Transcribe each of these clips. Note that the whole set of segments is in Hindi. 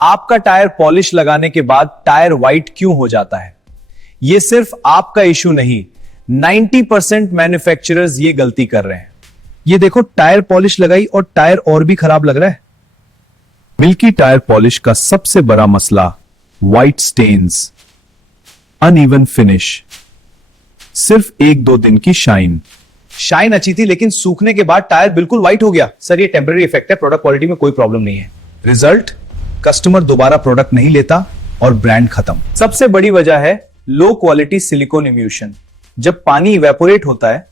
आपका टायर पॉलिश लगाने के बाद टायर व्हाइट क्यों हो जाता है? यह सिर्फ आपका इशू नहीं, 90% मैन्युफैक्चरर्स ये गलती कर रहे हैं। ये देखो, टायर पॉलिश लगाई और टायर और भी खराब लग रहा है। मिल्की टायर पॉलिश का सबसे बड़ा मसला व्हाइट स्टेन्स, अनइवन फिनिश, सिर्फ 1-2 दिन की शाइन अच्छी थी, लेकिन सूखने के बाद टायर बिल्कुल व्हाइट हो गया। सर, ये टेम्पररी इफेक्ट है, प्रोडक्ट क्वालिटी में कोई प्रॉब्लम नहीं है। रिजल्ट, कस्टमर दोबारा प्रोडक्ट नहीं लेता और ब्रांड खत्म। सबसे बड़ी वजह है लो क्वालिटी सिलिकॉन इम्यूशन। जब पानी इवेपोरेट होता है,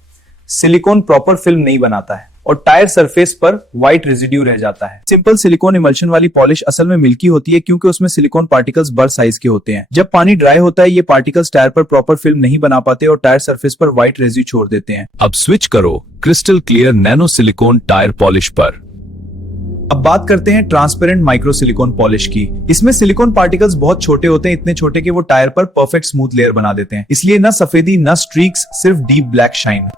सिलिकॉन प्रॉपर फिल्म नहीं बनाता है और टायर सरफेस पर व्हाइट रेजिड्यू रह जाता है। सिंपल सिलिकॉन इमल्शन वाली पॉलिश असल में मिल्की होती है, क्योंकि उसमें सिलिकॉन पार्टिकल्स बड़ साइज के होते हैं। जब पानी ड्राई होता है, ये पार्टिकल्स टायर पर प्रॉपर फिल्म नहीं बना पाते और टायर सरफेस पर व्हाइट रेजिड्यू छोड़ देते हैं। अब स्विच करो crystal clear nano silicon tyre polish पर। अब बात करते हैं ट्रांसपेरेंट माइक्रो सिलिकॉन पॉलिश की। इसमें सिलिकॉन पार्टिकल्स बहुत छोटे होते हैं, इतने छोटे कि वो टायर पर परफेक्ट स्मूथ लेयर बना देते हैं। इसलिए न सफेदी न स्ट्रीक्स, सिर्फ deep black shine.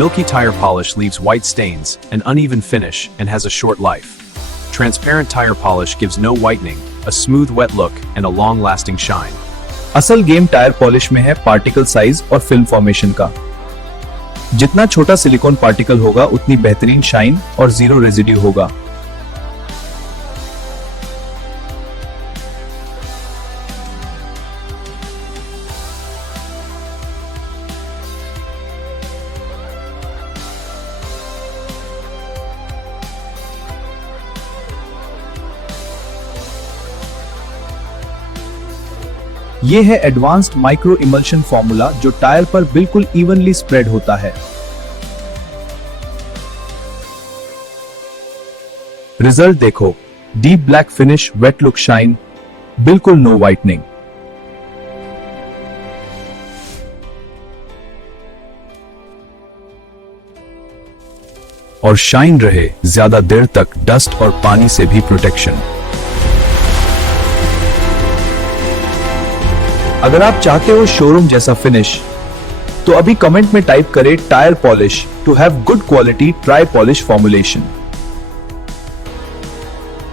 Milky tire polish leaves white stains, an uneven finish, and has a short life. Transparent tire polish gives no whitening, a smooth wet look, and a long-lasting shine. असल गेम टायर पॉलिश में है पार्टिकल साइज और फिल्म फॉर्मेशन का। जितना छोटा सिलिकॉन पार्टिकल होगा, उतनी बेहतरीन शाइन और जीरो रेजिड्यू होगा। ये है एडवांस्ड माइक्रो इमल्शन फॉर्मूला, जो टायर पर बिल्कुल इवनली स्प्रेड होता है। रिजल्ट देखो, deep black finish, wet look, shine, बिल्कुल नो व्हाइटनिंग। और शाइन रहे ज्यादा देर तक, डस्ट और पानी से भी प्रोटेक्शन। अगर आप चाहते हो शोरूम जैसा फिनिश, तो अभी कमेंट में टाइप करें tyre polish to have good quality try polish formulation.